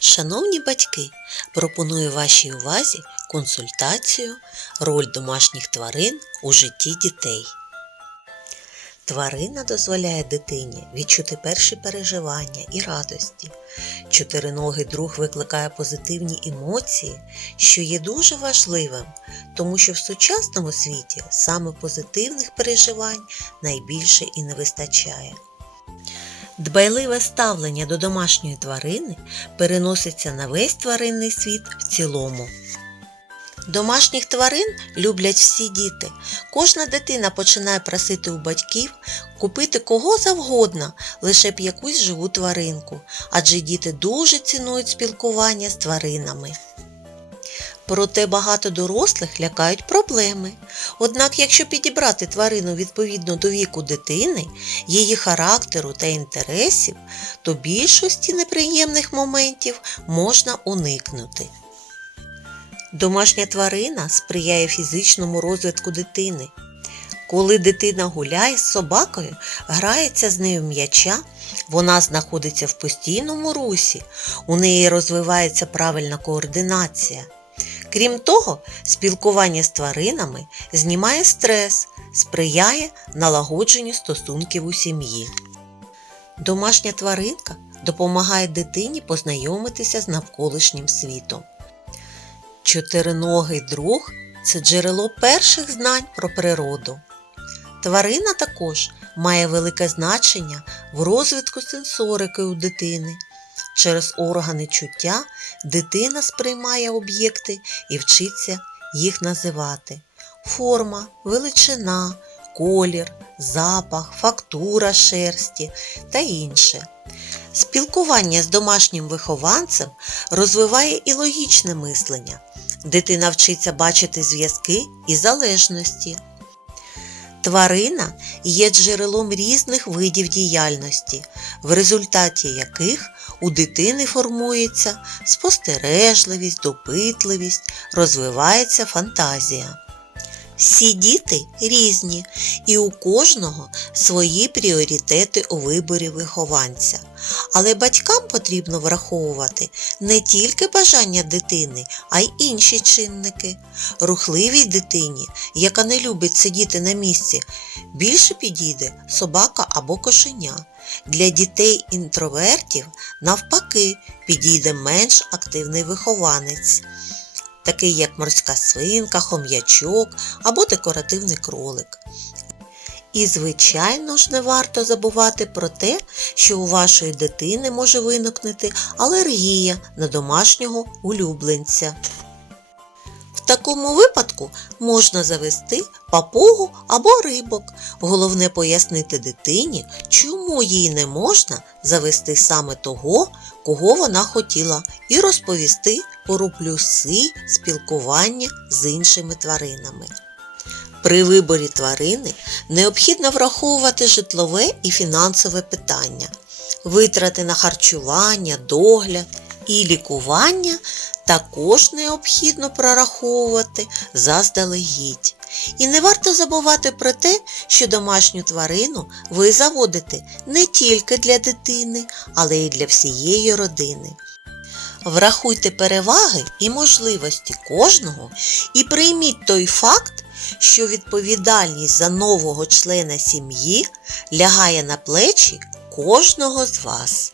Шановні батьки, пропоную вашій увазі консультацію роль домашніх тварин у житті дітей. Тварина дозволяє дитині відчути перші переживання і радості. Чотириногий друг викликає позитивні емоції, що є дуже важливим, тому що в сучасному світі саме позитивних переживань найбільше і не вистачає. Дбайливе ставлення до домашньої тварини переноситься на весь тваринний світ в цілому. Домашніх тварин люблять всі діти. Кожна дитина починає просити у батьків купити кого завгодно, лише б якусь живу тваринку, адже діти дуже цінують спілкування з тваринами. Проте багато дорослих лякають проблеми. Однак, якщо підібрати тварину відповідно до віку дитини, її характеру та інтересів, то більшості неприємних моментів можна уникнути. Домашня тварина сприяє фізичному розвитку дитини. Коли дитина гуляє з собакою, грається з нею м'яча, вона знаходиться в постійному русі, у неї розвивається правильна координація. Крім того, спілкування з тваринами знімає стрес, сприяє налагодженню стосунків у сім'ї. Домашня тваринка допомагає дитині познайомитися з навколишнім світом. Чотириногий друг це джерело перших знань про природу. Тварина також має велике значення в розвитку сенсорики у дитини. Через органи чуття дитина сприймає об'єкти і вчиться їх називати. Форма, величина, колір, запах, фактура шерсті та інше. Спілкування з домашнім вихованцем розвиває і логічне мислення. Дитина вчиться бачити зв'язки і залежності. Тварина є джерелом різних видів діяльності, в результаті яких у дитини формується спостережливість, допитливість, розвивається фантазія. Всі діти різні, і у кожного свої пріоритети у виборі вихованця. Але батькам потрібно враховувати не тільки бажання дитини, а й інші чинники. Рухливій дитині, яка не любить сидіти на місці, більше підійде собака або кошеня. Для дітей-інтровертів, навпаки, підійде менш активний вихованець такий як морська свинка, хом'ячок або декоративний кролик. І, звичайно ж, не варто забувати про те, що у вашої дитини може виникнути алергія на домашнього улюбленця. Такому випадку можна завести папугу або рибок. Головне пояснити дитині, чому їй не можна завести саме того, кого вона хотіла, і розповісти про плюси спілкування з іншими тваринами. При виборі тварини необхідно враховувати житлове і фінансове питання, витрати на харчування, догляд і лікування також необхідно прораховувати заздалегідь. І не варто забувати про те, що домашню тварину ви заводите не тільки для дитини, але й для всієї родини. Врахуйте переваги і можливості кожного і прийміть той факт, що відповідальність за нового члена сім'ї лягає на плечі кожного з вас.